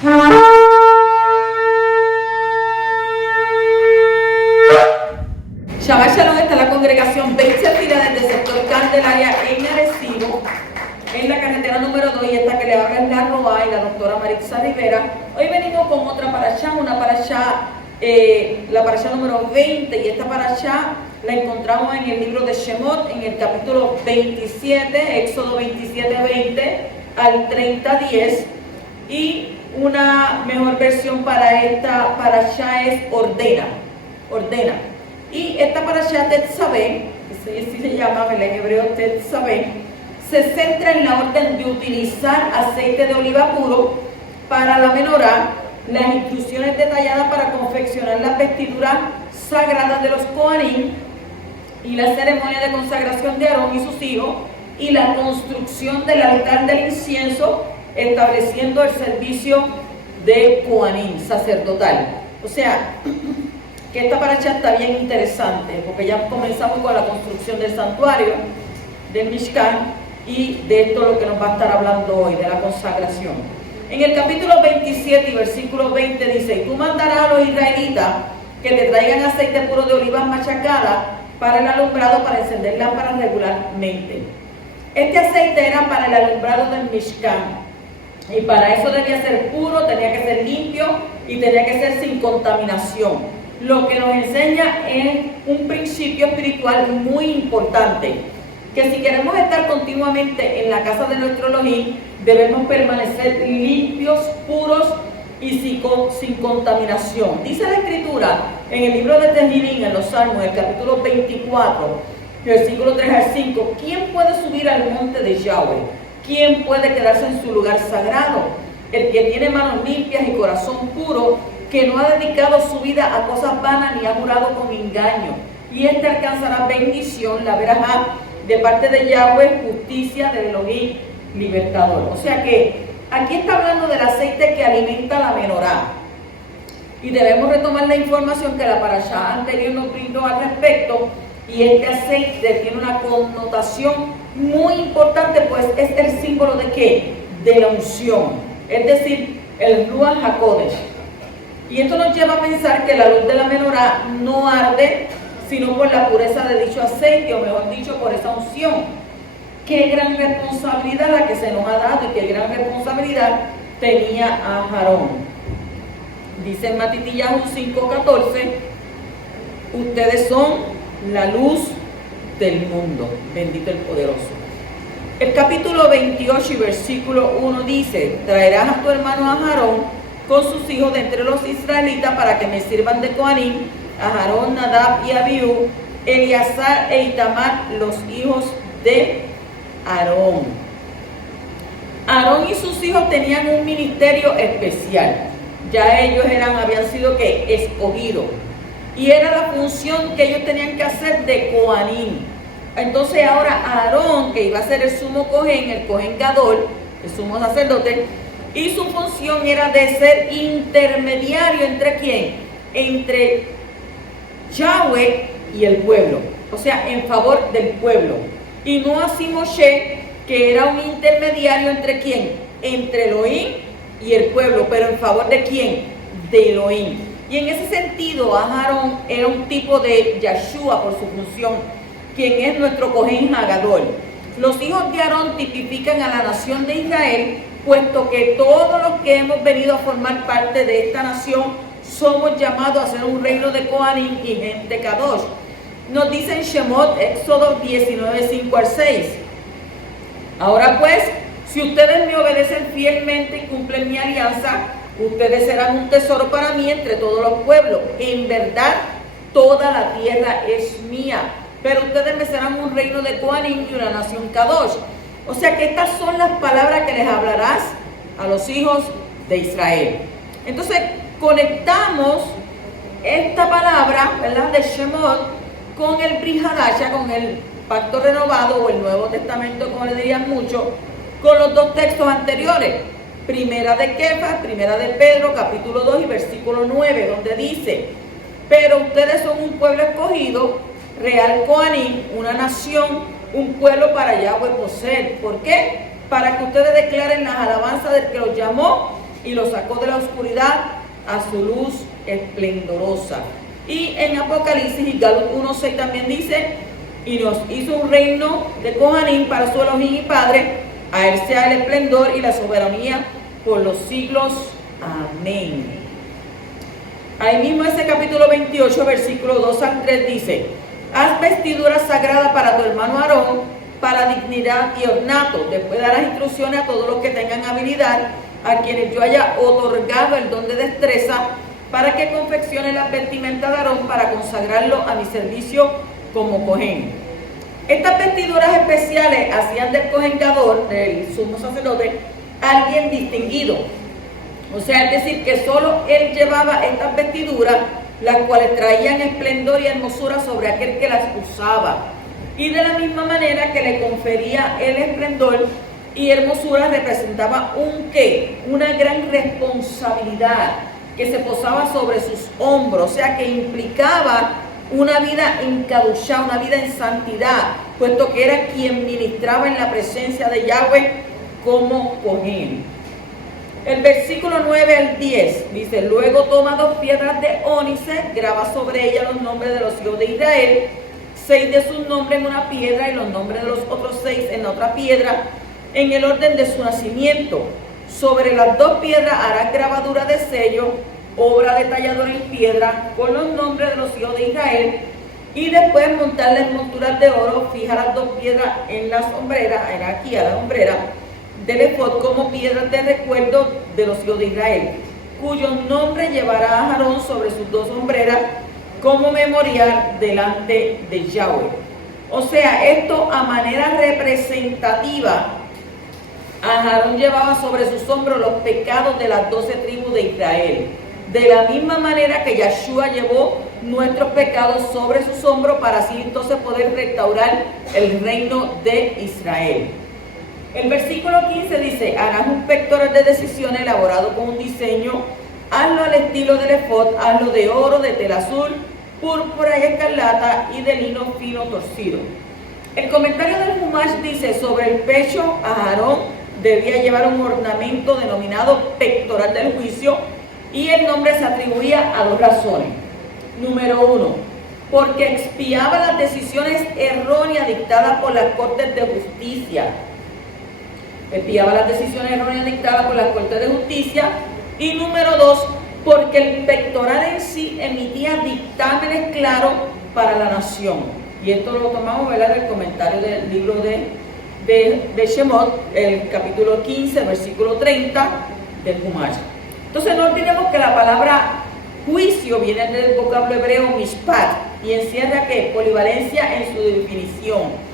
Shabbat Shalom, está la congregación Beit Sefira desde el sector Candelaria en Arecibo, en la carretera número 2, y esta que le habla es la Roa y la doctora Marixa Rivera. Hoy venimos con otra parashá, una parashá, la parashá número 20, y esta parashá la encontramos en el libro de Shemot, en el capítulo 27, Éxodo 27, 20 al 30, 10, y una mejor versión para esta parashá es ordena. Y esta parashá Tetzaveh, que así se llama en hebreo Tetzaveh, se centra en la orden de utilizar aceite de oliva puro para la menorá, las instrucciones detalladas para confeccionar las vestiduras sagradas de los Kohanim y la ceremonia de consagración de Aarón y sus hijos, y la construcción del altar del incienso, estableciendo el servicio de Kohanim sacerdotal. O sea, que esta parashá está bien interesante, porque ya comenzamos con la construcción del santuario, del Mishkan, y de esto lo que nos va a estar hablando hoy, de la consagración. En el capítulo 27 y versículo 20 dice: y tú mandarás a los israelitas que te traigan aceite puro de olivas machacadas para el alumbrado, para encender lámparas regularmente. Este aceite era para el alumbrado del Mishkan, y para eso debía ser puro, tenía que ser limpio y tenía que ser sin contaminación. Lo que nos enseña es un principio espiritual muy importante, que si queremos estar continuamente en la casa de nuestro Elohim, debemos permanecer limpios, puros y sin contaminación. Dice la Escritura en el libro de Tehillim, en los Salmos, el capítulo 24, versículo 3 al 5, ¿quién puede subir al monte de Yahweh? ¿Quién puede quedarse en su lugar sagrado? El que tiene manos limpias y corazón puro, que no ha dedicado su vida a cosas vanas ni ha jurado con engaño. Y este alcanzará bendición, la verajá, de parte de Yahweh, justicia del Elohim libertador. O sea que aquí está hablando del aceite que alimenta la menorá. Y debemos retomar la información que la parashá anterior nos brindó al respecto. Y este aceite tiene una connotación muy importante, pues es el símbolo de ¿qué? De la unción. Es decir, el Ruach HaKodesh. Y esto nos lleva a pensar que la luz de la menorá no arde, sino por la pureza de dicho aceite, o mejor dicho, por esa unción. Qué gran responsabilidad la que se nos ha dado, y qué gran responsabilidad tenía a Aarón. Dice en Matitiyahu 5:14, ustedes son la luz del mundo. Bendito el poderoso. El capítulo 28 y versículo 1 dice: traerás a tu hermano a Aarón con sus hijos de entre los israelitas para que me sirvan de Kohanim, a Aarón, Nadab y Abiú, Eleazar e Itamar, los hijos de Aarón. Aarón y sus hijos tenían un ministerio especial. Ya ellos habían sido escogidos. Y era la función que ellos tenían que hacer de Kohanim. Entonces ahora Aarón, que iba a ser el sumo Cohen, el Cohen Gadol, el sumo sacerdote, y su función era de ser intermediario ¿entre quién? Entre Yahweh y el pueblo, o sea, en favor del pueblo. Y no así Moshe, que era un intermediario ¿entre quién? Entre Elohim y el pueblo, pero en favor de quién? De Elohim. Y en ese sentido, Aarón era un tipo de Yeshua por su función, quien es nuestro Cohen Hagadol. Los hijos de Aarón tipifican a la nación de Israel, puesto que todos los que hemos venido a formar parte de esta nación somos llamados a ser un reino de Kohanim y gente Kadosh. Nos dice en Shemot, Éxodo 19, 5 al 6. Ahora pues, si ustedes me obedecen fielmente y cumplen mi alianza, ustedes serán un tesoro para mí entre todos los pueblos. En verdad, toda la tierra es mía, pero ustedes me serán un reino de Kohanim y una nación Kadosh. O sea que estas son las palabras que les hablarás a los hijos de Israel. Entonces conectamos esta palabra, ¿verdad?, de Shemot con el Brit Hadasha, con el pacto renovado o el Nuevo Testamento, como le dirían muchos, con los dos textos anteriores. Primera de Kefas, primera de Pedro, capítulo 2 y versículo 9, donde dice: pero ustedes son un pueblo escogido, real Kohanim, una nación, un pueblo para Yahweh poseer. ¿Por qué? Para que ustedes declaren las alabanzas del que los llamó y lo sacó de la oscuridad a su luz esplendorosa. Y en Apocalipsis y Gálatas 1:6 también dice, y nos hizo un reino de Cohanim para su Elohim y Padre, a él sea el esplendor y la soberanía por los siglos. Amén. Ahí mismo ese capítulo 28, versículo 2 al 3 dice, haz vestidura sagrada para tu hermano Aarón, para dignidad y ornato. Después darás instrucciones a todos los que tengan habilidad, a quienes yo haya otorgado el don de destreza, para que confeccione las vestimentas de Aarón para consagrarlo a mi servicio como Cohen. Estas vestiduras especiales hacían del Cohen Gadol, del sumo sacerdote, alguien distinguido. O sea, es decir, que solo él llevaba estas vestiduras, las cuales traían esplendor y hermosura sobre aquel que las usaba. Y de la misma manera que le confería el esplendor y hermosura, representaba una gran responsabilidad que se posaba sobre sus hombros, o sea, que implicaba una vida encaduchada, una vida en santidad, puesto que era quien ministraba en la presencia de Yahweh como Cohen. El versículo 9 al 10 dice, luego toma 2 piedras de ónice, graba sobre ellas los nombres de los hijos de Israel, 6 de sus nombres en una piedra y los nombres de los otros 6 en la otra piedra, en el orden de su nacimiento. Sobre las 2 piedras hará grabadura de sello, obra de tallador en piedra, con los nombres de los hijos de Israel, y después montarles monturas de oro, fija las 2 piedras en las hombreras, aquí a la hombrera del efod, como piedras de recuerdo de los hijos de Israel, cuyos nombres llevará a Aarón sobre sus 2 hombreras, como memorial delante de Yahweh. O sea, esto a manera representativa, Aarón llevaba sobre sus hombros los pecados de las 12 tribus de Israel. De la misma manera que Yahshua llevó nuestros pecados sobre sus hombros, para así entonces poder restaurar el reino de Israel. El versículo 15 dice, harás un pectoral de decisiones elaborado con un diseño, hazlo al estilo del efod, hazlo de oro, de tela azul, púrpura y escarlata y de lino fino torcido. El comentario del Humash dice, sobre el pecho a Aarón debía llevar un ornamento denominado pectoral del juicio, y el nombre se atribuía a 2 razones. Número 1, porque expiaba las decisiones erróneas dictadas por las cortes de justicia. Expiaba las decisiones erróneas dictadas por las cortes de justicia. Y número 2, porque el pectoral en sí emitía dictámenes claros para la nación. Y esto lo tomamos, ¿verdad?, del comentario del libro de Shemot, el capítulo 15, versículo 30 del Humash. Entonces no olvidemos que la palabra juicio viene del vocablo hebreo mishpat y encierra ¿qué? Polivalencia en su definición.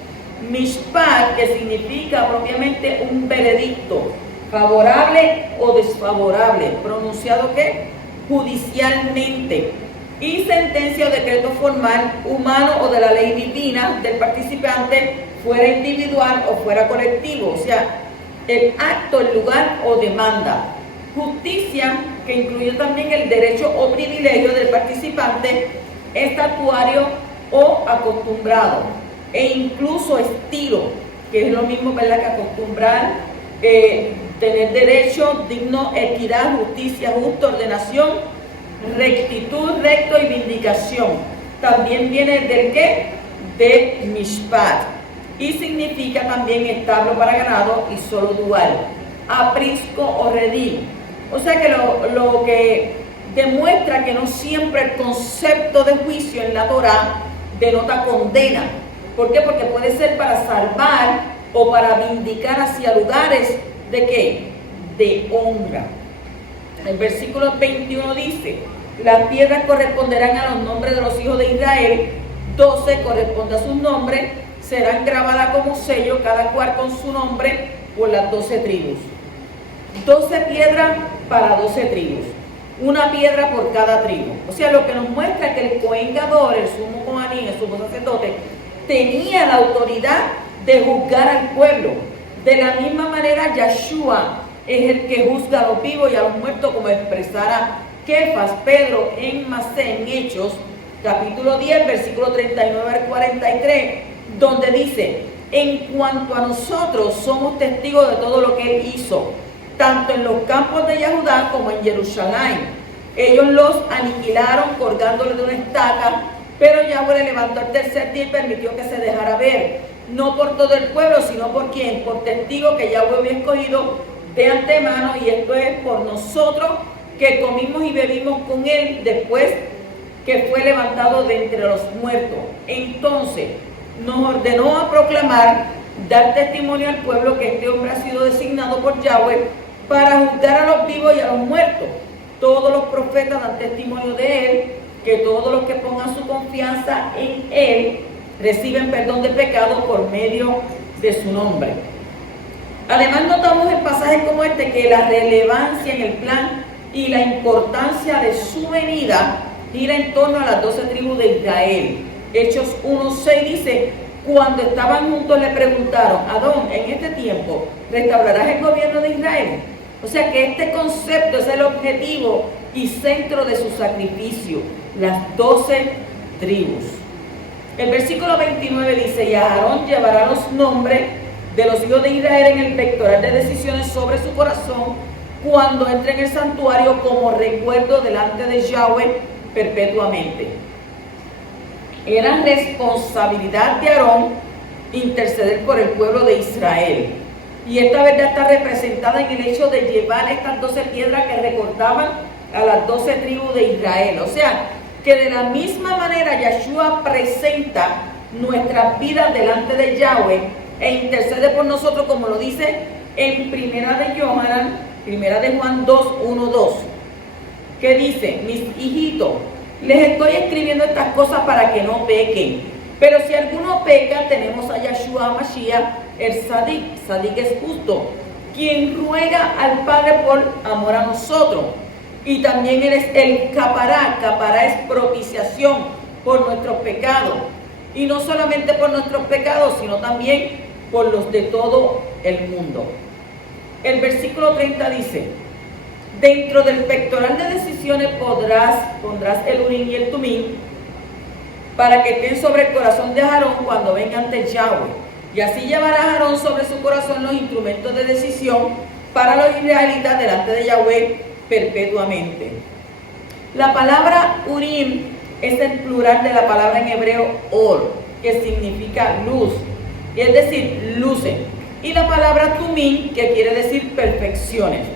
Mishpat, que significa propiamente un veredicto, favorable o desfavorable, pronunciado ¿qué? Judicialmente, y sentencia o decreto formal, humano o de la ley divina del participante, fuera individual o fuera colectivo, o sea, el acto, el lugar o demanda. Justicia, que incluye también el derecho o privilegio del participante, estatuario o acostumbrado, e incluso estilo, que es lo mismo, ¿verdad?, que acostumbrar, tener derecho, digno, equidad, justicia, justo, ordenación, rectitud, recto y vindicación. También viene del ¿qué? De mishpat, y significa también establo para ganado y solo dual, aprisco o redil. O sea que lo que demuestra que no siempre el concepto de juicio en la Torá denota condena. ¿Por qué? Porque puede ser para salvar o para vindicar hacia lugares de ¿qué? De honra. El versículo 21 dice, las piedras corresponderán a los nombres de los hijos de Israel, 12 corresponde a sus nombres, serán grabadas como sello, cada cual con su nombre, por las 12 tribus. 12 piedras para 12 tribus, una piedra por cada tribu. O sea, lo que nos muestra que el Cohen Gadol, el sumo Cohanim, el sumo sacerdote, tenía la autoridad de juzgar al pueblo. De la misma manera, Yahshua es el que juzga a los vivos y a los muertos, como expresara Kefas, Pedro en Masé, en Hechos, capítulo 10, versículo 39 al 43, donde dice, en cuanto a nosotros somos testigos de todo lo que Él hizo, tanto en los campos de Yehudá como en Jerusalén. Ellos los aniquilaron colgándole de una estaca, pero Yahweh le levantó al tercer día y permitió que se dejara ver, no por todo el pueblo, sino por quien, por testigo que Yahweh había escogido de antemano, y esto es por nosotros que comimos y bebimos con él después que fue levantado de entre los muertos. Entonces nos ordenó a proclamar, dar testimonio al pueblo que este hombre ha sido designado por Yahweh para juzgar a los vivos y a los muertos. Todos los profetas dan testimonio de él, que todos los que pongan su confianza en él reciben perdón de pecados por medio de su nombre. Además, notamos en pasajes como este que la relevancia en el plan y la importancia de su venida gira en torno a las 12 tribus de Israel. Hechos 1:6 dice: cuando estaban juntos le preguntaron: Adón, en este tiempo restaurarás el gobierno de Israel. O sea que este concepto es el objetivo y centro de su sacrificio, las 12 tribus. El versículo 29 dice: y Aarón llevará los nombres de los hijos de Israel en el pectoral de decisiones sobre su corazón cuando entre en el santuario como recuerdo delante de Yahweh perpetuamente. Era responsabilidad de Aarón interceder por el pueblo de Israel. Y esta verdad está representada en el hecho de llevar estas 12 piedras que recortaban a las 12 tribus de Israel. O sea, que de la misma manera Yeshua presenta nuestras vidas delante de Yahweh e intercede por nosotros, como lo dice en Primera de Juan 2:1-2, que dice: mis hijitos, les estoy escribiendo estas cosas para que no pequen. Pero si alguno peca, tenemos a Yeshua Mashiach, el Sadik. Sadik es justo, quien ruega al Padre por amor a nosotros. Y también Él es el Capará. Capará es propiciación por nuestros pecados. Y no solamente por nuestros pecados, sino también por los de todo el mundo. El versículo 30 dice: dentro del pectoral de decisiones pondrás el Urim y el Tumim, para que estén sobre el corazón de Aarón cuando venga ante Yahweh. Y así llevará Aarón sobre su corazón los instrumentos de decisión para los israelitas delante de Yahweh perpetuamente. La palabra Urim es el plural de la palabra en hebreo Or, que significa luz, es decir, luce. Y la palabra Tumim, que quiere decir perfecciones.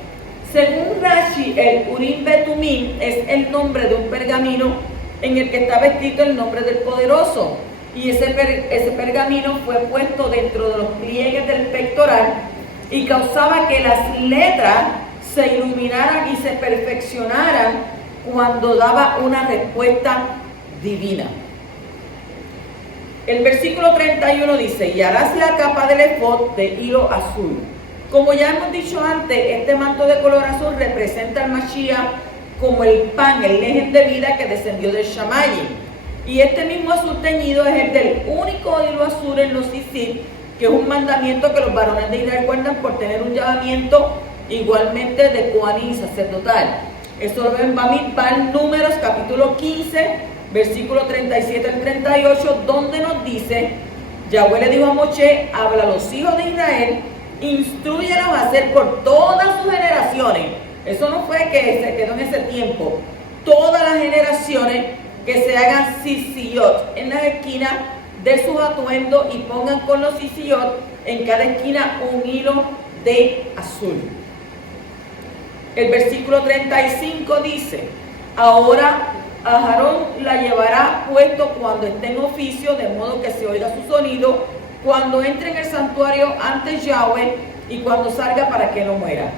Según Rashi, el Urim Betumim es el nombre de un pergamino en el que estaba escrito el nombre del poderoso. Y ese pergamino fue puesto dentro de los pliegues del pectoral y causaba que las letras se iluminaran y se perfeccionaran cuando daba una respuesta divina. El versículo 31 dice: y harás la capa del efod de hilo azul. Como ya hemos dicho antes, este manto de color azul representa al Mashiach como el pan, el lejen de vida que descendió del Shamayim. Y este mismo azul teñido es el del único hilo azul en los Sisit, que es un mandamiento que los varones de Israel guardan por tener un llamamiento igualmente de Coaní sacerdotal. Esto lo ven en Bamidbar, Números capítulo 15, versículo 37 al 38, donde nos dice: Yahweh le dijo a Moshe: habla a los hijos de Israel, instrúyelos a hacer por todas sus generaciones. Eso no fue que se quedó en ese tiempo. Todas las generaciones que se hagan sisiyot en las esquinas de sus atuendos y pongan con los sisiyot en cada esquina un hilo de azul. El versículo 35 dice: ahora Aarón la llevará puesto cuando esté en oficio, de modo que se oiga su sonido, cuando entre en el santuario ante Yahweh y cuando salga, para que no muera.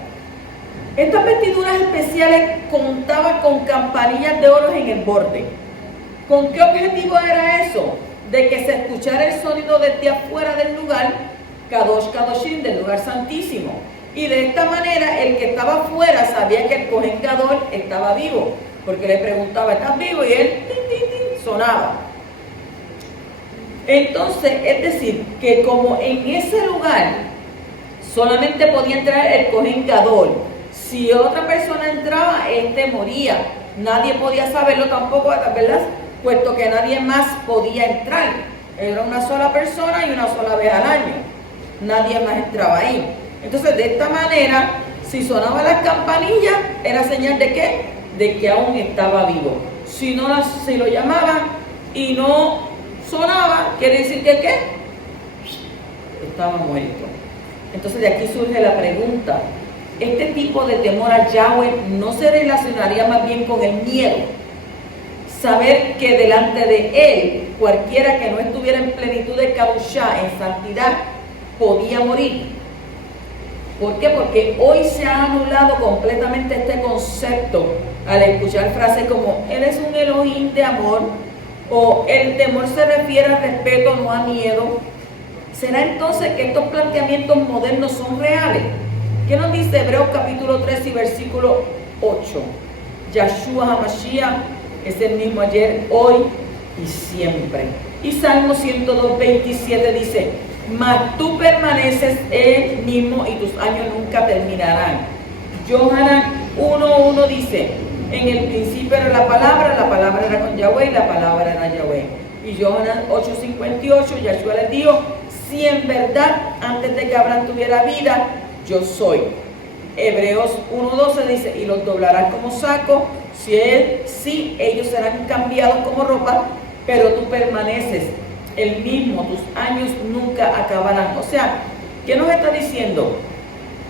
Estas vestiduras especiales contaban con campanillas de oro en el borde. ¿Con qué objetivo era eso? De que se escuchara el sonido desde afuera del lugar, Kadosh Kadoshim, del lugar santísimo. Y de esta manera el que estaba afuera sabía que el Cohen Gadol estaba vivo, porque le preguntaba: ¿estás vivo? Y él tin, tin, tin, sonaba. Entonces, es decir, que como en ese lugar solamente podía entrar el Cohen Gadol, si otra persona entraba, moría. Nadie podía saberlo tampoco, ¿verdad? Puesto que nadie más podía entrar. Era una sola persona y una sola vez al año. Nadie más entraba ahí. Entonces, de esta manera Si sonaban las campanillas, era señal de ¿qué? De que aún estaba vivo. Si lo llamaban y no sonaba, quiere decir que ¿qué? Estaba muerto. Entonces de aquí surge la pregunta, ¿este tipo de temor a Yahweh no se relacionaría más bien con el miedo? Saber que delante de Él, cualquiera que no estuviera en plenitud de Kadoshá, en santidad, podía morir. ¿Por qué? Porque hoy se ha anulado completamente este concepto al escuchar frases como Él es un Elohim de amor, o el temor se refiere al respeto, no a miedo. ¿Será entonces que estos planteamientos modernos son reales? ¿Qué nos dice Hebreos capítulo 3 y versículo 8? Yahshua HaMashiach es el mismo ayer, hoy y siempre. Y Salmo 102, 27 dice, mas tú permaneces el mismo y tus años nunca terminarán. Yohanan 1:1 dice, en el principio era la palabra era con Yahweh y la palabra era Yahweh. Y Yohanan 8:58, Yahshua les dijo, si en verdad antes de que Abraham tuviera vida, yo soy. Hebreos 1:12 dice, y los doblarás como saco, sí, ellos serán cambiados como ropa, pero tú permaneces el mismo, tus años nunca acabarán. O sea, ¿qué nos está diciendo?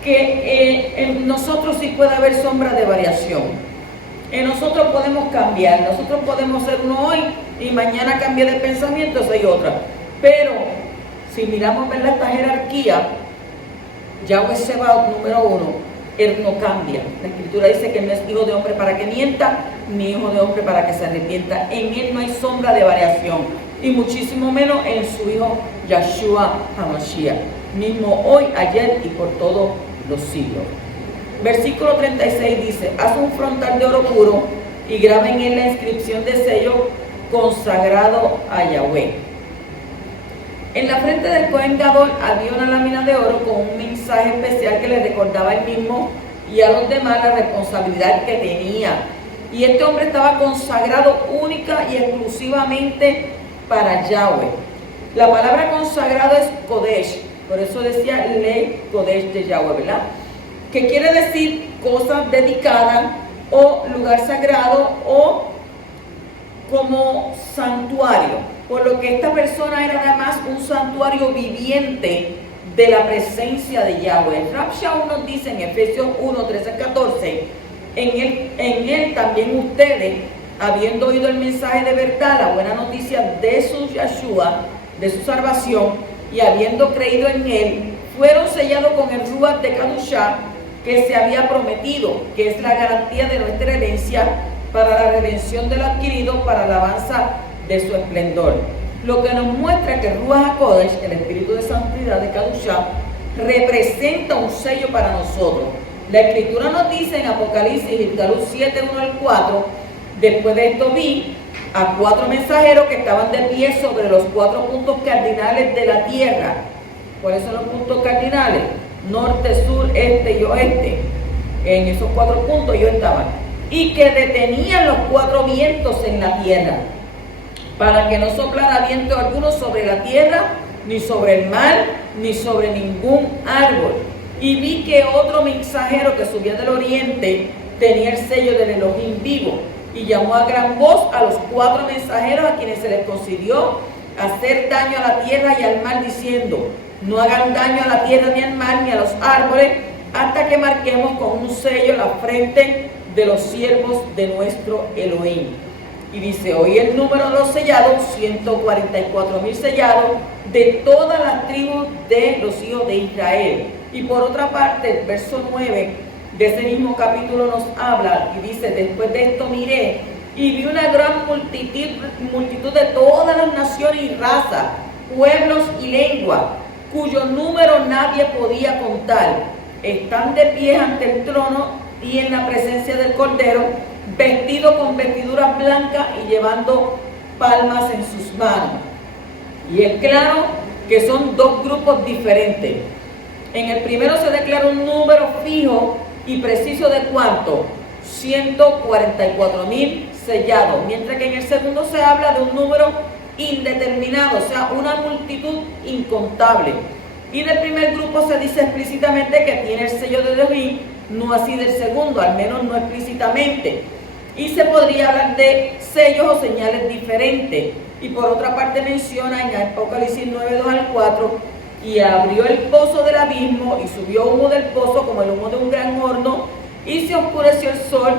Que en nosotros sí puede haber sombra de variación. En nosotros podemos cambiar, nosotros podemos ser uno hoy y mañana cambiar de pensamiento, soy otra. Pero si miramos, ¿verdad?, esta jerarquía, Yahweh Sebaot número 1, Él no cambia. La Escritura dice que no es hijo de hombre para que mienta, ni hijo de hombre para que se arrepienta. En Él no hay sombra de variación, y muchísimo menos en su Hijo Yahshua HaMashiach, mismo hoy, ayer y por todos los siglos. Versículo 36 dice, haz un frontal de oro puro y graba en él la inscripción de sello consagrado a Yahweh. En la frente del Cohen Gadol había una lámina de oro con un mensaje especial que le recordaba a él mismo y a los demás la responsabilidad que tenía. Y este hombre estaba consagrado única y exclusivamente para Yahweh. La palabra consagrado es Kodesh, por eso decía Le Kodesh de Yahweh, ¿verdad? Que quiere decir cosa dedicada o lugar sagrado o como santuario, por lo que esta persona era además un santuario viviente de la presencia de Yahweh. Rav Shaul nos dice en Efesios 1, 13, 14, en él también ustedes, habiendo oído el mensaje de verdad, la buena noticia de su Yahshua, de su salvación, y habiendo creído en él, fueron sellados con el Ruach de Kadoshá que se había prometido, que es la garantía de nuestra herencia para la redención de lo adquirido, para la alabanza de su esplendor. Lo que nos muestra que Ruach HaKodesh, el espíritu de santidad de Kadoshá, representa un sello para nosotros. La Escritura nos dice en Apocalipsis, Gilgalú 7, 1 al 4, después de esto vi a 4 mensajeros que estaban de pie sobre los 4 puntos cardinales de la tierra. ¿Cuáles son los puntos cardinales? Norte, sur, este y oeste. En esos 4 puntos ellos estaban. Y que detenían los 4 vientos en la tierra, para que no soplara viento alguno sobre la tierra, ni sobre el mar, ni sobre ningún árbol. Y vi que otro mensajero que subía del oriente tenía el sello del Elohim vivo, y llamó a gran voz a los 4 mensajeros a quienes se les concedió hacer daño a la tierra y al mar, diciendo, no hagan daño a la tierra ni al mar ni a los árboles, hasta que marquemos con un sello la frente de los siervos de nuestro Elohim. Y dice, hoy el número de los sellados, 144,000 sellados, de todas las tribus de los hijos de Israel. Y por otra parte, el verso 9 de ese mismo capítulo nos habla y dice, después de esto miré y vi una gran multitud de todas las naciones y razas, pueblos y lenguas, cuyo número nadie podía contar. Están de pie ante el trono y en la presencia del Cordero, vestidos con vestiduras blancas y llevando palmas en sus manos. Y es claro que son 2 grupos diferentes. En el primero se declara un número fijo y preciso de ¿cuánto? 144,000 sellados, mientras que en el segundo se habla de un número indeterminado, o sea, una multitud incontable. Y del primer grupo se dice explícitamente que tiene el sello de Elohim, no así del segundo, al menos no explícitamente. Y se podría hablar de sellos o señales diferentes. Y por otra parte menciona en Apocalipsis 9, 2 al 4, y abrió el pozo del abismo y subió humo del pozo como el humo de un gran horno, y se oscureció el sol,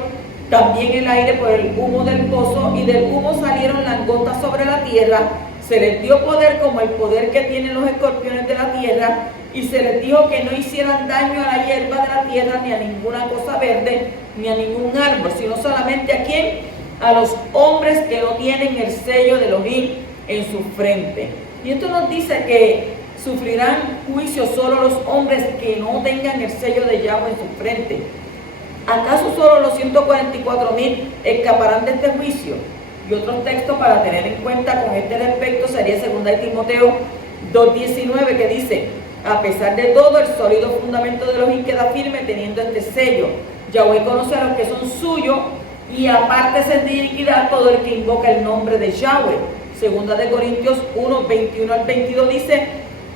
también el aire por el humo del pozo, y del humo salieron langostas sobre la tierra. Se les dio poder como el poder que tienen los escorpiones de la tierra, y se les dijo que no hicieran daño a la hierba de la tierra, ni a ninguna cosa verde, ni a ningún árbol, sino solamente a quién, a los hombres que no tienen el sello de Elohim en su frente. Y esto nos dice que sufrirán juicio solo los hombres que no tengan el sello de Yahweh en su frente. ¿Acaso solo los 144,000 escaparán de este juicio? Y otro texto para tener en cuenta con este respecto sería 2 Timoteo 2:19, que dice: a pesar de todo, el sólido fundamento de Elohim queda firme teniendo este sello. Yahweh conoce a los que son suyos, y aparte se dirigirá a todo el que invoca el nombre de Yahweh. 2 Corintios 1, 21 al 22 dice: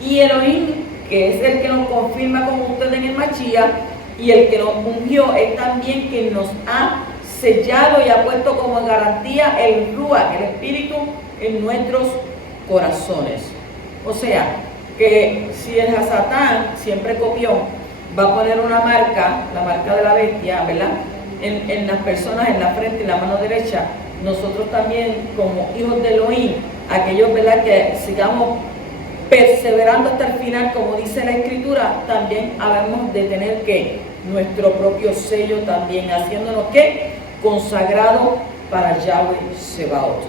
y Elohim, que es el que nos confirma como ustedes en el Mashiach, y el que nos ungió, es también quien nos ha sellado y ha puesto como garantía el Ruach, el Espíritu, en nuestros corazones. O sea, que si el Hasatán, siempre copión, va a poner una marca, la marca de la bestia, ¿verdad?, en las personas, en la frente y la mano derecha, nosotros también, como hijos de Elohim, aquellos, ¿verdad?, que sigamos perseverando hasta el final, como dice la Escritura, también habemos de tener que nuestro propio sello también, haciéndonos que consagrado para Yahweh Sebaot.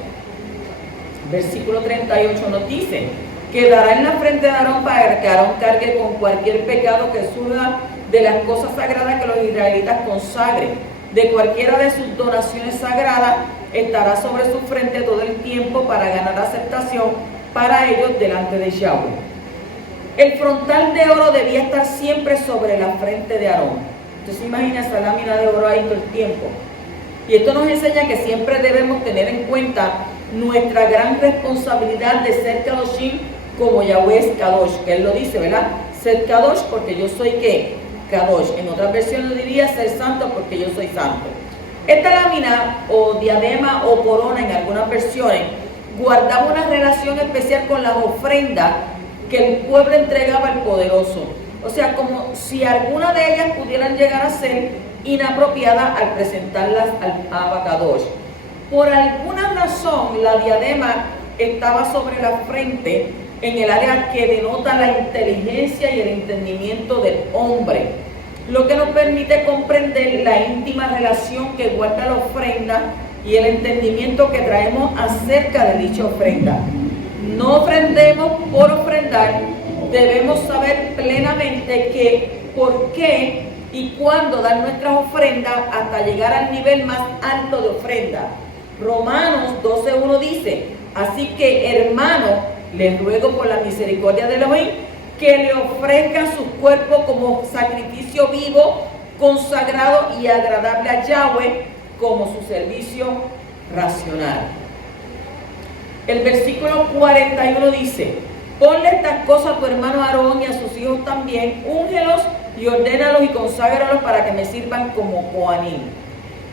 Versículo 38 nos dice: quedará en la frente de Aarón para que Aarón cargue con cualquier pecado que surja de las cosas sagradas que los israelitas consagren. De cualquiera de sus donaciones sagradas estará sobre su frente todo el tiempo para ganar aceptación para ellos delante de Yahweh. El frontal de oro debía estar siempre sobre la frente de Aarón. Entonces imagina esa lámina de oro ahí todo el tiempo. Y esto nos enseña que siempre debemos tener en cuenta nuestra gran responsabilidad de ser Kadoshim como Yahweh es Kadosh, que él lo dice, ¿verdad? Ser Kadosh porque yo soy ¿qué? Kadosh. En otras versiones diría ser santo porque yo soy santo. Esta lámina o diadema o corona en algunas versiones guardaba una relación especial con las ofrendas que el pueblo entregaba al poderoso. O sea, como si alguna de ellas pudieran llegar a ser inapropiada al presentarlas al Abacadosh. Por alguna razón, la diadema estaba sobre la frente en el área que denota la inteligencia y el entendimiento del hombre, lo que nos permite comprender la íntima relación que guarda la ofrenda y el entendimiento que traemos acerca de dicha ofrenda. No ofrendemos por ofrendar, debemos saber plenamente que por qué y cuándo dar nuestras ofrendas hasta llegar al nivel más alto de ofrenda. Romanos 12:1 dice: así que, hermanos, les ruego por la misericordia de Elohim que le ofrezcan sus cuerpos como sacrificio vivo, consagrado y agradable a Yahweh, como su servicio racional. El versículo 41 dice: ponle estas cosas a tu hermano Aarón y a sus hijos también, úngelos y ordénalos y conságralos para que me sirvan como Coanim.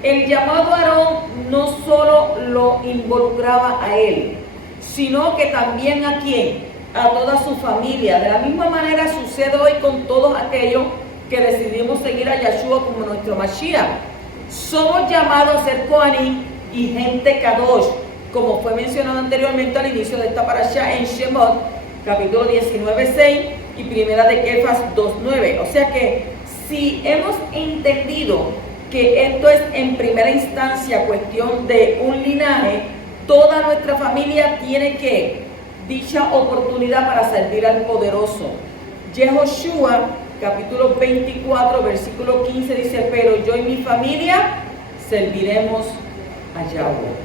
El llamado Aarón no solo lo involucraba a él, sino que también ¿a quién? A toda su familia. De la misma manera sucede hoy con todos aquellos que decidimos seguir a Yahshua como nuestro Mashiach. Somos llamados a ser Coanim y gente Kadosh, como fue mencionado anteriormente al inicio de esta parasha en Shemot, capítulo 19:6 y primera de Kefas 2:9. O sea que si hemos entendido que esto es en primera instancia cuestión de un linaje, toda nuestra familia tiene que dicha oportunidad para servir al poderoso. Yehoshua, capítulo 24, versículo 15 dice: pero yo y mi familia serviremos a Yahweh.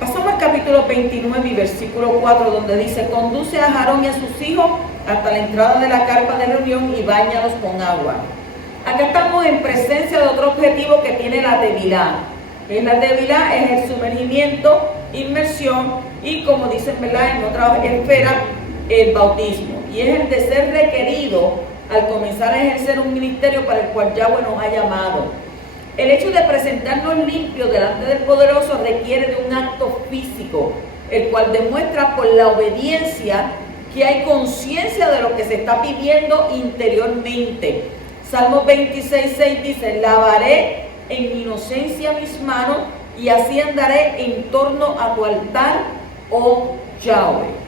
Pasamos al capítulo 29 y versículo 4, donde dice: conduce a Aarón y a sus hijos hasta la entrada de la carpa de reunión y báñalos con agua. Acá estamos en presencia de otro objetivo que tiene la Tevilá. La Tevilá es el sumergimiento, inmersión y, como dicen, ¿verdad?, en otra esfera, el bautismo. Y es el de ser requerido al comenzar a ejercer un ministerio para el cual Yahweh nos ha llamado. El hecho de presentarnos limpios delante del Poderoso requiere de un acto físico, el cual demuestra por la obediencia que hay conciencia de lo que se está pidiendo interiormente. Salmos 26:6 dice: lavaré en inocencia mis manos y así andaré en torno a tu altar, oh Yahweh.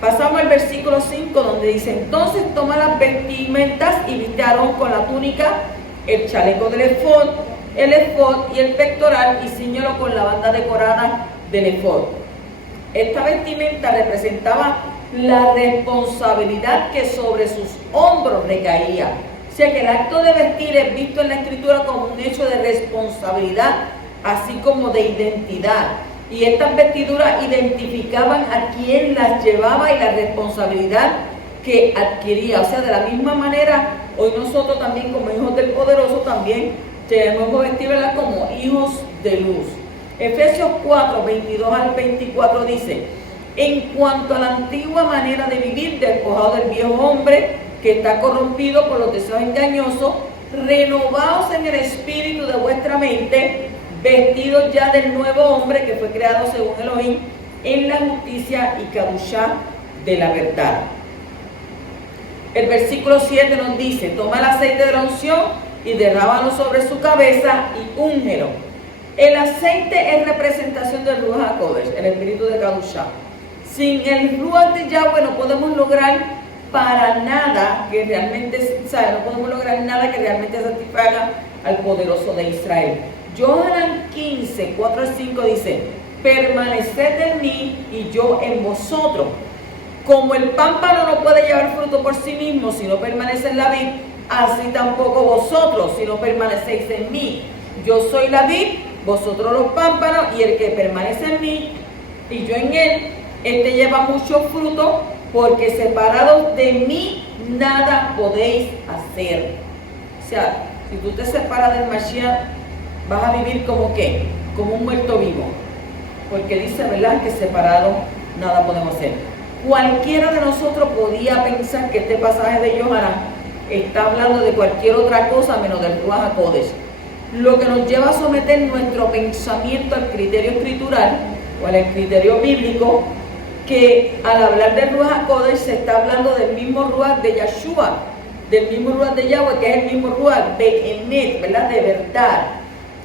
Pasamos al versículo 5 donde dice: entonces toma las vestimentas y viste a Aarón con la túnica, el chaleco del efod, el efod y el pectoral, y ciñelo con la banda decorada del efod. Esta vestimenta representaba la responsabilidad que sobre sus hombros recaía. O sea que el acto de vestir es visto en la Escritura como un hecho de responsabilidad, así como de identidad. Y estas vestiduras identificaban a quien las llevaba y la responsabilidad que adquiría. O sea, de la misma manera, hoy nosotros también como hijos del Poderoso también debemos vestirlas como hijos de luz. Efesios 4, 22 al 24 dice: en cuanto a la antigua manera de vivir, despojado del viejo hombre que está corrompido por los deseos engañosos, renovaos en el espíritu de vuestra mente, vestidos ya del nuevo hombre que fue creado según Elohim en la justicia y cadushá de la verdad. El versículo 7 nos dice: toma el aceite de la unción y derrámalo sobre su cabeza y úngelo. El aceite es representación del Ruach HaKodesh, el espíritu de cadushá. Sin el Ruach de Yahweh no podemos lograr para nada que realmente, no podemos lograr nada que realmente satisfaga al poderoso de Israel. Yohanan 15, 4 al 5 dice: permaneced en mí y yo en vosotros. Como el pámpano no puede llevar fruto por sí mismo si no permanece en la vid, así tampoco vosotros si no permanecéis en mí. Yo soy la vid, vosotros los pámpanos, y el que permanece en mí y yo en él, este lleva mucho fruto, porque separados de mí nada podéis hacer. O sea, si tú te separas del Mashiach, vas a vivir como ¿qué? Como un muerto vivo. Porque dice, ¿verdad?, que separado nada podemos hacer. Cualquiera de nosotros podía pensar que este pasaje de Yohanan está hablando de cualquier otra cosa menos del Ruach HaKodesh. Lo que nos lleva a someter nuestro pensamiento al criterio escritural o al criterio bíblico, que al hablar del Ruach HaKodesh se está hablando del mismo Ruach de Yeshua, del mismo Ruach de Yahweh, que es el mismo Ruach de Emet, ¿verdad?, de verdad,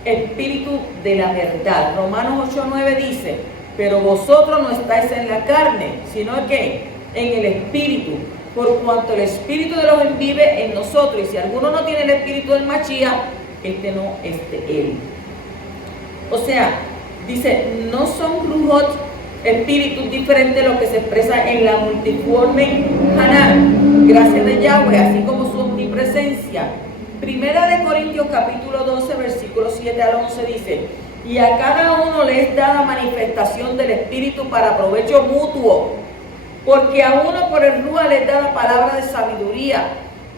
espíritu de la verdad. Romanos 8:9 dice: pero vosotros no estáis en la carne, sino que en el espíritu, por cuanto el espíritu de los vive en nosotros, y si alguno no tiene el espíritu del Mashiach, este no es de él. O sea, dice, no son ruhot, espíritus diferentes, lo que se expresa en la multiforme Haná, gracia de Yahweh, así como su omnipresencia. Primera de Corintios capítulo 12, versículos 7 al 11 dice: y a cada uno le es dada manifestación del Espíritu para provecho mutuo, porque a uno por el Ruach le es dada palabra de sabiduría,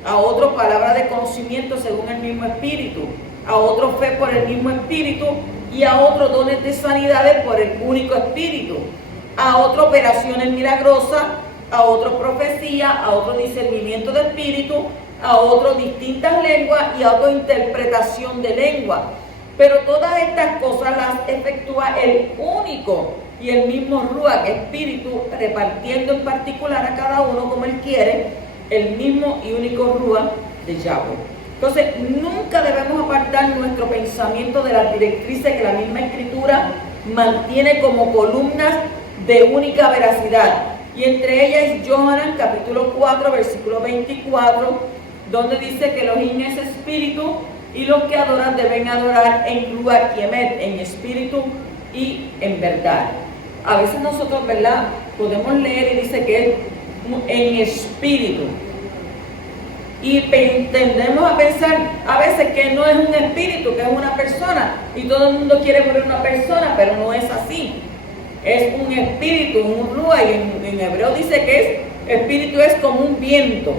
a otro palabra de conocimiento según el mismo Espíritu, a otro fe por el mismo Espíritu, y a otro dones de sanidades por el único Espíritu, a otro operaciones milagrosas, a otro profecía, a otro discernimiento de espíritu, a otro distintas lenguas y a otro interpretación de lengua. Pero todas estas cosas las efectúa el único y el mismo Ruach, espíritu, repartiendo en particular a cada uno como él quiere, el mismo y único Ruach de Yahweh. Entonces, nunca debemos apartar nuestro pensamiento de las directrices que la misma Escritura mantiene como columnas de única veracidad. Y entre ellas es Yohanan capítulo 4, versículo 24, donde dice que Elohim es espíritu, y los que adoran deben adorar en Ruach y Emet, en espíritu y en verdad. A veces nosotros, ¿verdad?, podemos leer y dice que es en espíritu. Y tendemos a pensar a veces que no es un espíritu, que es una persona. Y todo el mundo quiere poner una persona, pero no es así. Es un espíritu, un Ruach. Y en hebreo dice que espíritu es como un viento.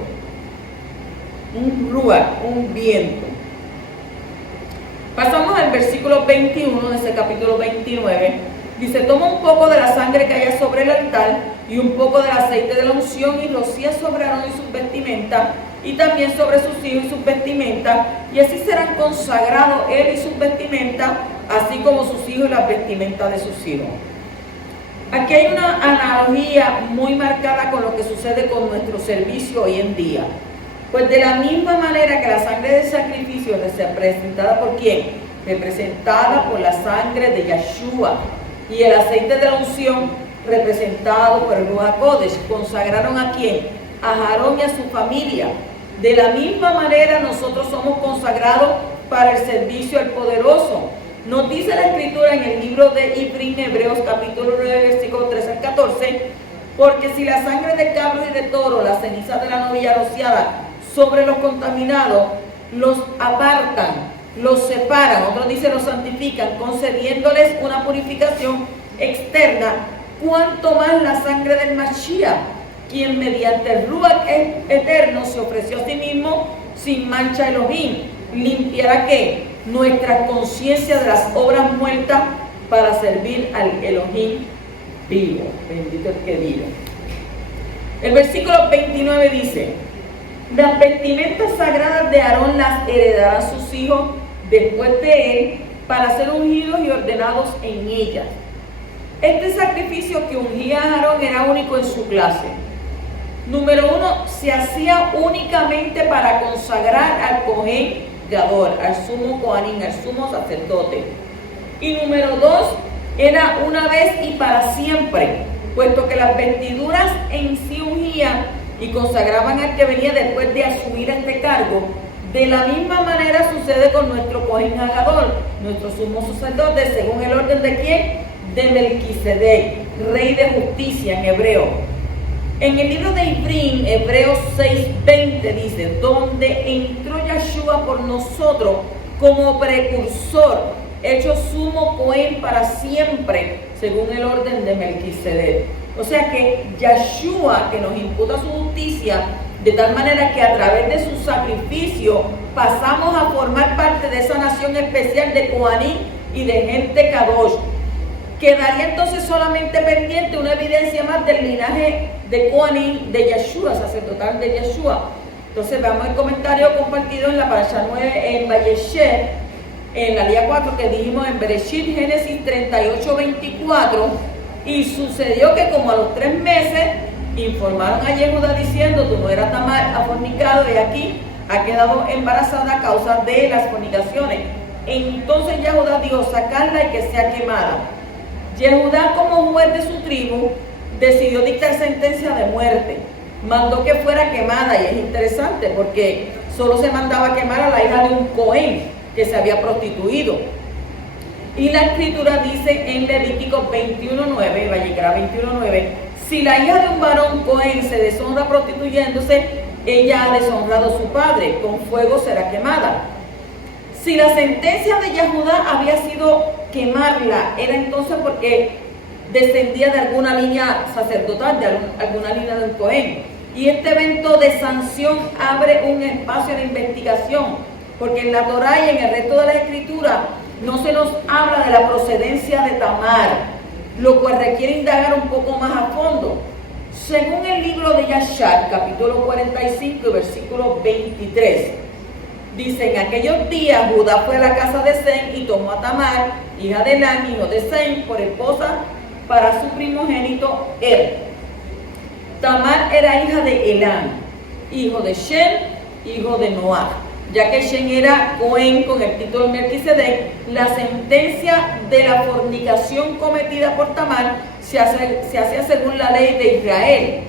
Un Ruach, un viento. Pasamos al versículo 21 de ese capítulo 29. Dice: toma un poco de la sangre que haya sobre el altar y y un poco del aceite de la unción y rocía sobre Aarón y sus vestimentas y también sobre sus hijos y sus vestimentas, y así serán consagrados él y sus vestimentas, así como sus hijos y las vestimentas de sus hijos. Aquí hay una analogía muy marcada con lo que sucede con nuestro servicio hoy en día. Pues de la misma manera que la sangre del sacrificio es representada por ¿quién? Representada por la sangre de Yeshua, y el aceite de la unción representado por el Ruach HaKodesh. ¿Consagraron a quién? A Aarón y a su familia. De la misma manera nosotros somos consagrados para el servicio al poderoso. Nos dice la escritura en el libro de Ibrim, Hebreos capítulo 9, versículos 13 al 14, porque si la sangre de cabros y de toro, la ceniza de la novilla rociada sobre los contaminados, los apartan, los separan, otros dicen los santifican, concediéndoles una purificación externa, cuanto más la sangre del Mashiach, quien mediante el Ruach eterno se ofreció a sí mismo sin mancha Elohim, limpiará ¿qué? Nuestra conciencia de las obras muertas para servir al Elohim vivo. Bendito el que vive. El versículo 29 dice: las vestimentas sagradas de Aarón las heredarán sus hijos después de él para ser ungidos y ordenados en ellas. Este sacrificio que ungía a Aarón era único en su clase. Número 1, se hacía únicamente para consagrar al Cohen Gadol, al sumo Coanín, al sumo sacerdote. Y número 2, era una vez y para siempre, puesto que las vestiduras en sí ungían y consagraban al que venía después de asumir este cargo. De la misma manera sucede con nuestro Cohen Gadol, nuestro sumo sacerdote, según el orden de ¿quién? De Melquisedec, rey de justicia en hebreo. En el libro de Ibrim, Hebreos 6:20 dice: donde entró Yeshua por nosotros como precursor, hecho sumo Cohen para siempre, según el orden de Melquisedec. O sea que Yeshua, que nos imputa su justicia, de tal manera que a través de su sacrificio pasamos a formar parte de esa nación especial de Coanín y de gente Kadosh. Quedaría entonces solamente pendiente una evidencia más del linaje de Coanín, de Yeshua, sacerdotal de Yeshua. Entonces veamos el comentario compartido en la Parashá 9 en Vayeshev, en la día 4, que dijimos en Bereshit, Génesis 38:24. Y sucedió que como a los 3 meses informaron a Yehuda diciendo: tu nuera Tamar ha fornicado y aquí ha quedado embarazada a causa de las fornicaciones. Entonces Yehuda dijo: sacarla y que sea quemada. Yehudá, como juez de su tribu, decidió dictar sentencia de muerte. Mandó que fuera quemada, y es interesante porque solo se mandaba quemar a la hija de un Cohen que se había prostituido. Y la escritura dice en Levítico 21:9, va a llegar a 21:9, si la hija de un varón Cohen se deshonra prostituyéndose, ella ha deshonrado a su padre, con fuego será quemada. Si la sentencia de Yehudá había sido quemarla, era entonces porque descendía de alguna línea sacerdotal, de alguna línea de un Cohen. Y este evento de sanción abre un espacio de investigación, porque en la Torá y en el resto de la Escritura no se nos habla de la procedencia de Tamar, lo cual requiere indagar un poco más a fondo. Según el libro de Yashar, capítulo 45, versículo 23, dice: en aquellos días Judá fue a la casa de Sem y tomó a Tamar, hija de Elán, hijo de Sem, por esposa para su primogénito Er. Tamar era hija de Elán, hijo de Shem, hijo de Noah. Ya que Shem era Cohen con el título de Melquisedec, la sentencia de la fornicación cometida por Tamar se hacía según la ley de Israel.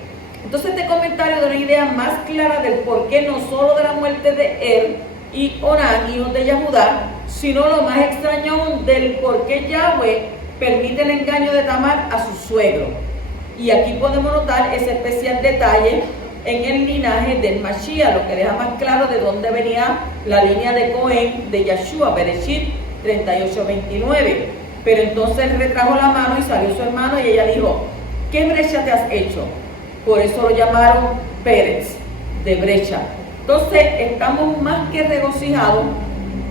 Entonces este comentario da una idea más clara del porqué no solo de la muerte de Er y Onán, hijos de Yehudá, sino lo más extraño aún del por qué Yahweh permite el engaño de Tamar a su suegro. Y aquí podemos notar ese especial detalle en el linaje del Mashiach, lo que deja más claro de dónde venía la línea de Cohen de Yeshua, Bereshit 38:29. Pero entonces él retrajo la mano y salió su hermano y ella dijo: ¿qué brecha te has hecho? Por eso lo llamaron Pérez, de brecha. Entonces estamos más que regocijados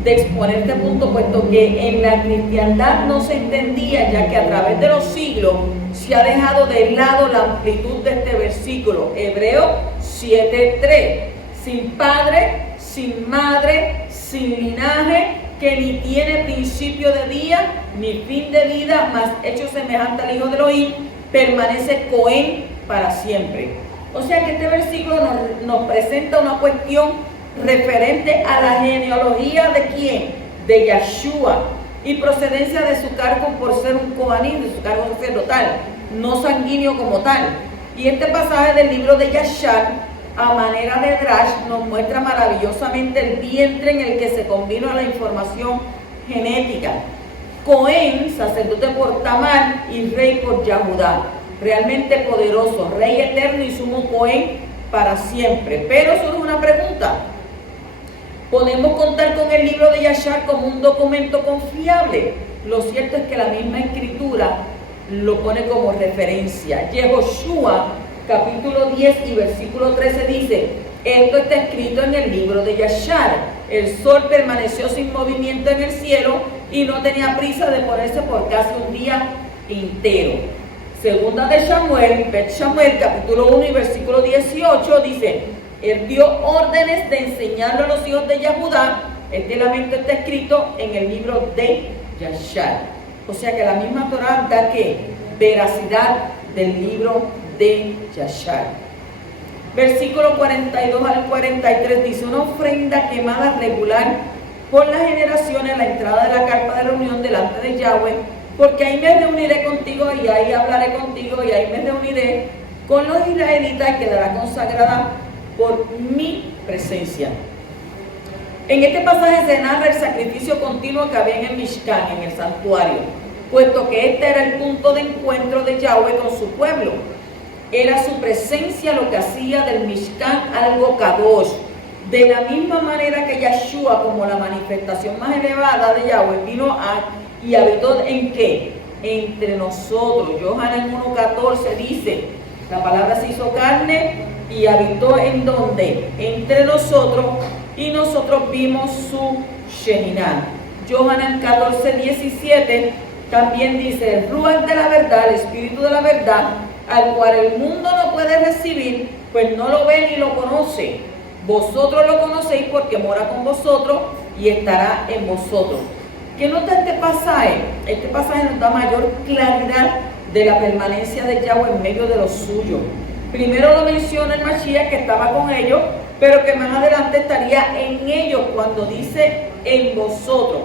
de exponer este punto, puesto que en la cristiandad no se entendía, ya que a través de los siglos se ha dejado de lado la amplitud de este versículo. Hebreos 7:3. Sin padre, sin madre, sin linaje, que ni tiene principio de día, ni fin de vida, mas hecho semejante al Hijo de Elohim, permanece Cohen para siempre. O sea que este versículo nos presenta una cuestión referente a la genealogía de quién, de Yeshua, y procedencia de su cargo por ser un coanín, de su cargo sacerdotal, no sanguíneo como tal. Y este pasaje del libro de Yashar, a manera de Drash, nos muestra maravillosamente el vientre en el que se combina la información genética. Cohen, sacerdote por Tamar y rey por Yahudá, realmente poderoso, rey eterno y sumo Cohen para siempre. Pero surge una pregunta: ¿podemos contar con el libro de Yashar como un documento confiable? Lo cierto es que la misma escritura lo pone como referencia. Yehoshua, capítulo 10 y versículo 13 dice: esto está escrito en el libro de Yashar. El sol permaneció sin movimiento en el cielo y no tenía prisa de ponerse por casi un día entero. Segunda de Samuel, Bet Samuel, capítulo 1 y versículo 18 dice: él dio órdenes de enseñarlo a los hijos de Yahudá. Este lamento está escrito en el libro de Yashar. O sea que la misma Torah da que veracidad del libro de Yashar. Versículo 42 al 43 dice: una ofrenda quemada regular por las generaciones a la entrada de la carpa de reunión delante de Yahweh, porque ahí me reuniré contigo y ahí hablaré contigo y ahí me reuniré con los israelitas y quedará consagrada por mi presencia. En este pasaje se narra el sacrificio continuo que había en el Mishkan, en el santuario, puesto que este era el punto de encuentro de Yahweh con su pueblo. Era su presencia lo que hacía del Mishkan algo kadosh. De la misma manera que Yeshua, como la manifestación más elevada de Yahweh, vino y habitó ¿en qué? Entre nosotros. Yohanan 1:14 dice: la palabra se hizo carne y habitó en donde, entre nosotros, y nosotros vimos su Shehinah. Yohanan 14:17 también dice: el Ruach de la verdad, el Espíritu de la verdad, al cual el mundo no puede recibir, pues no lo ve ni lo conoce. Vosotros lo conocéis porque mora con vosotros y estará en vosotros. ¿Qué nota este pasaje? Este pasaje nos da mayor claridad de la permanencia de Yahweh en medio de los suyos. Primero lo menciona el Mashiach, que estaba con ellos, pero que más adelante estaría en ellos cuando dice en vosotros.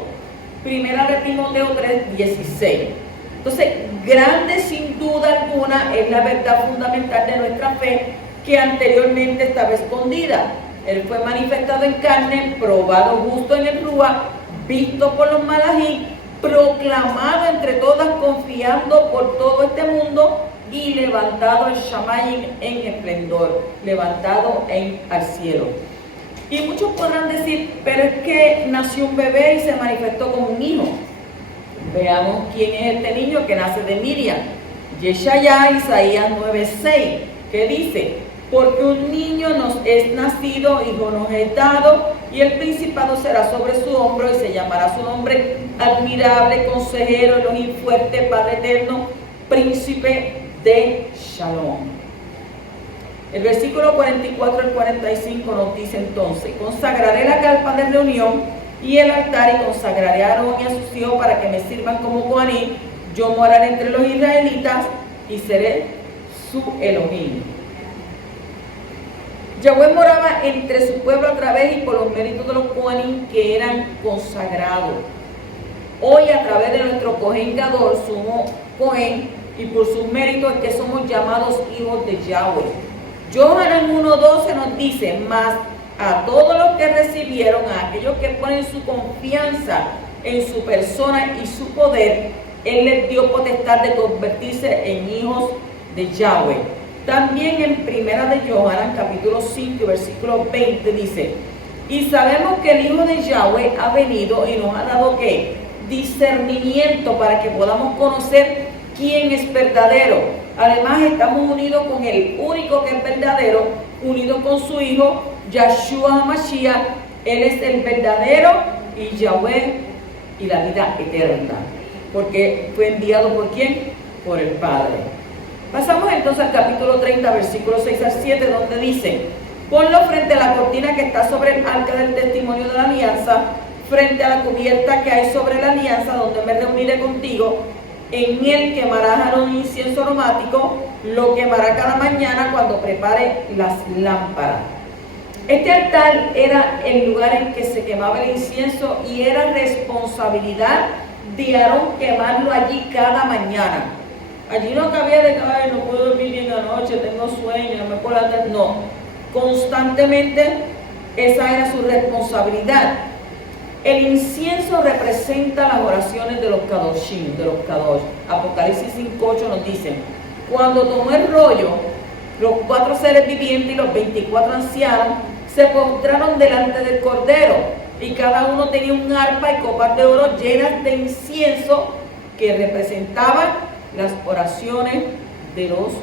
Primera de Timoteo 3:16. Entonces, grande sin duda alguna es la verdad fundamental de nuestra fe, que anteriormente estaba escondida. Él fue manifestado en carne, probado justo en el Ruach, visto por los malají, proclamado entre todas, confiando por todo este mundo, y levantado el Shamayim en esplendor, levantado al cielo. Y muchos podrán decir: pero es que nació un bebé y se manifestó como un hijo. Veamos quién es este niño que nace de Miriam. Yeshaya, Isaías 9:6, que dice: porque un niño nos es nacido, hijo nos es dado, y el principado será sobre su hombro, y se llamará su nombre admirable, consejero, Elohim fuerte, Padre eterno, príncipe de Shalom. El versículo 44 al 45 nos dice entonces: consagraré la carpa de reunión y el altar, y consagraré a Aarón y a sus hijos para que me sirvan como coaní. Yo moraré entre los israelitas y seré su Elohim. Yahweh moraba entre su pueblo a través y por los méritos de los coaní que eran consagrados. Hoy, a través de nuestro Cohen Gadol, sumo Cohen, y por sus méritos es que somos llamados hijos de Yahweh. Yohanan 1:12 nos dice: mas a todos los que recibieron, a aquellos que ponen su confianza en su persona y su poder, Él les dio potestad de convertirse en hijos de Yahweh. También en primera de Yohanan, capítulo 5, versículo 20 dice: y sabemos que el Hijo de Yahweh ha venido y nos ha dado ¿qué? Discernimiento para que podamos conocer quién es verdadero. Además, estamos unidos con el único que es verdadero, unidos con su Hijo, Yeshua HaMashiach. Él es el verdadero y Yahweh y la vida eterna. Porque fue enviado ¿por quién? Por el Padre. Pasamos entonces al capítulo 30, versículos 6 al 7, donde dice: ponlo frente a la cortina que está sobre el arca del testimonio de la alianza, frente a la cubierta que hay sobre la alianza, donde me reuniré contigo. En él quemarás Aarón incienso aromático, lo quemará cada mañana cuando prepare las lámparas. Este altar era el lugar en que se quemaba el incienso y era responsabilidad de Aarón quemarlo allí cada mañana. Allí no cabía de que, ay, no puedo dormir bien anoche, tengo sueño, me puedo andar. No, constantemente esa era su responsabilidad. El incienso representa las oraciones de los Kadoshim, de los Kadosh. Apocalipsis 5:8 nos dice: cuando tomó el rollo, los 4 seres vivientes y los 24 ancianos se postraron delante del Cordero, y cada uno tenía un arpa y copas de oro llenas de incienso que representaban las oraciones de los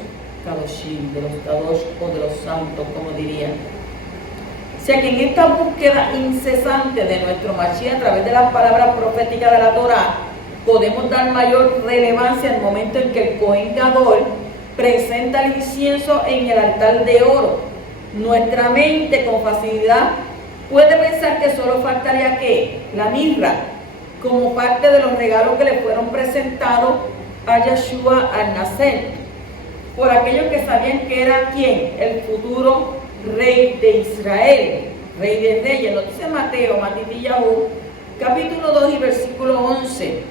Kadoshim, de los Kadosh o de los santos, como dirían. O sea que en esta búsqueda incesante de nuestro Mashiach a través de las palabras proféticas de la Torá, podemos dar mayor relevancia al momento en que el Cohen Gadol presenta el incienso en el altar de oro. Nuestra mente con facilidad puede pensar que solo faltaría ¿qué? La mirra, como parte de los regalos que le fueron presentados a Yeshua al nacer, por aquellos que sabían que era ¿quién? El futuro rey de Israel, rey de reyes. Lo dice Mateo, Matitiyahu, capítulo 2 y versículo 11.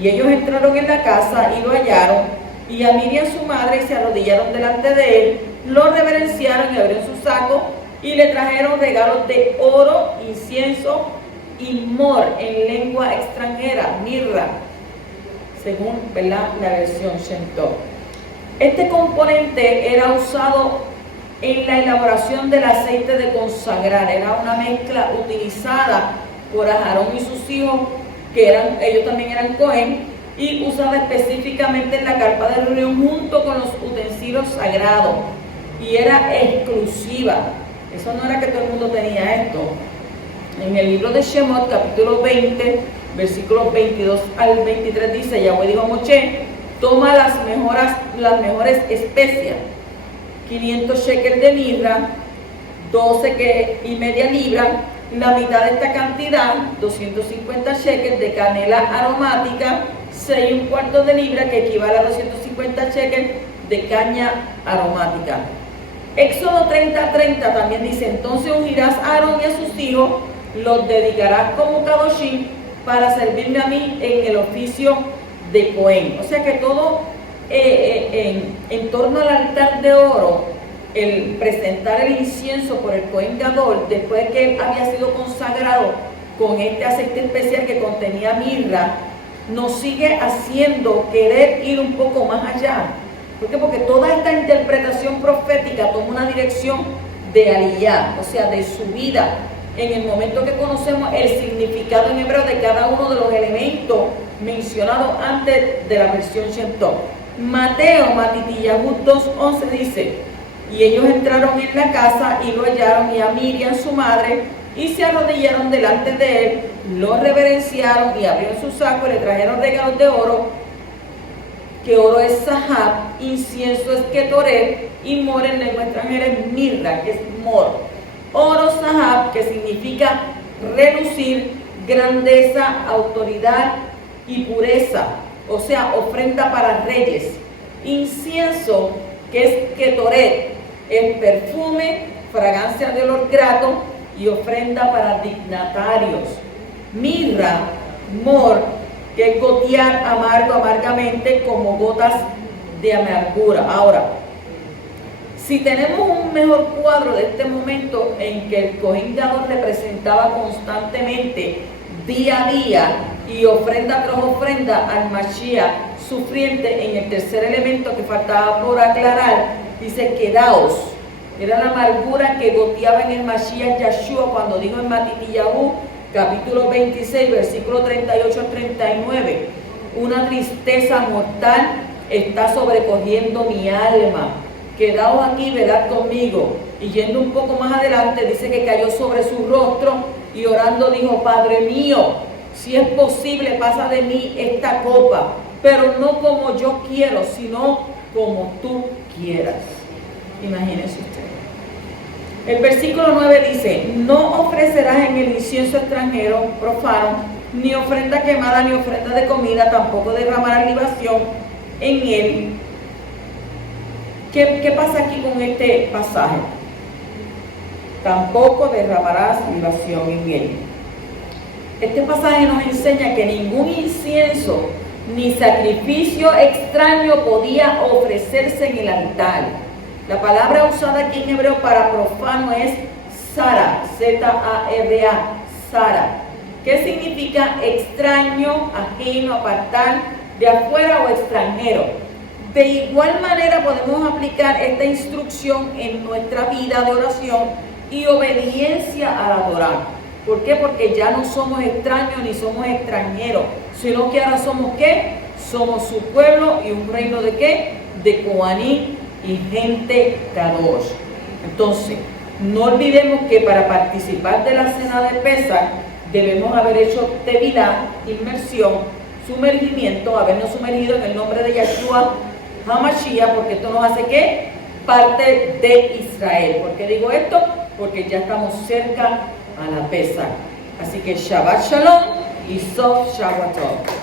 Y ellos entraron en la casa y lo hallaron, y a Miriam su madre se arrodillaron delante de él, lo reverenciaron y abrieron su saco y le trajeron regalos de oro, incienso y mor, en lengua extranjera, mirra, según, ¿verdad?, la versión Shentov. Este componente era usado en la elaboración del aceite de consagrar. Era una mezcla utilizada por Aarón y sus hijos, que ellos también eran Cohen, y usada específicamente en la carpa de reunión junto con los utensilios sagrados, y era exclusiva. Eso no era que todo el mundo tenía esto. En el libro de Shemot, capítulo 20, versículos 22 al 23, dice: Yahweh dijo a Moshe: toma las mejores especias, 500 shekels de mirra, 12 y media libras, la mitad de esta cantidad, 250 shekels de canela aromática, 6 y un cuarto de libra, que equivale a 250 shekels de caña aromática. Éxodo 30:30 también dice: entonces ungirás a Aarón y a sus hijos, los dedicarás como Kadoshim para servirme a mí en el oficio de Cohen. O sea que todo en torno al altar de oro, el presentar el incienso por el Cohen Gadol, después de que él había sido consagrado con este aceite especial que contenía mirra, nos sigue haciendo querer ir un poco más allá. ¿Por qué? Porque toda esta interpretación profética toma una dirección de aliyah, o sea, de subida, en el momento que conocemos el significado en hebreo de cada uno de los elementos mencionados antes de la versión Shentov. Mateo, Matitiyahu 2:11 dice: y ellos entraron en la casa y lo hallaron, y a Miriam su madre, y se arrodillaron delante de él, lo reverenciaron y abrieron su saco y le trajeron regalos de oro, que oro es sahab, incienso es ketoret, y mor en lengua extranjera es mirra, que es mor. Oro sahab, que significa relucir, grandeza, autoridad y pureza, o sea, ofrenda para reyes. Incienso, que es ketoret, es perfume, fragancia de olor grato y ofrenda para dignatarios. Mirra, mor, que es gotear amargo, amargamente, como gotas de amargura. Ahora, si tenemos un mejor cuadro de este momento en que el Cohen Gadol representaba constantemente, día a día, y ofrenda tras ofrenda al Mashiach sufriente, en el tercer elemento que faltaba por aclarar, dice: quedaos. Era la amargura que goteaba en el Mashiach Yeshua cuando dijo en Matitiyahu, capítulo 26, versículo 38 al 39: una tristeza mortal está sobrecogiendo mi alma. Quedaos aquí, velad conmigo. Y yendo un poco más adelante, dice que cayó sobre su rostro y orando dijo: Padre mío, si es posible, pasa de mí esta copa, pero no como yo quiero, sino como tú quieras. Imagínese usted. El versículo 9 dice: no ofrecerás en el incienso extranjero profano, ni ofrenda quemada, ni ofrenda de comida, tampoco derramarás libación en él. ¿Qué pasa aquí con este pasaje? Tampoco derramarás libación en él. Este pasaje nos enseña que ningún incienso ni sacrificio extraño podía ofrecerse en el altar. La palabra usada aquí en hebreo para profano es Zara, Z-A-R-A, Zara. ¿Qué significa extraño, ajeno, apartar, de afuera o extranjero? De igual manera podemos aplicar esta instrucción en nuestra vida de oración y obediencia a la Torá. ¿Por qué? Porque ya no somos extraños ni somos extranjeros, sino que ahora somos ¿qué? Somos su pueblo y un reino de ¿qué? De Kohanim y gente Kadosh. Entonces, no olvidemos que para participar de la cena de Pesach debemos haber hecho tevilá, inmersión, sumergimiento, habernos sumergido en el nombre de Yeshua HaMashiach, porque esto nos hace ¿qué? Parte de Israel. ¿Por qué digo esto? Porque ya estamos cerca a la Pesach. Así que Shabbat Shalom y Sof Shabbatot.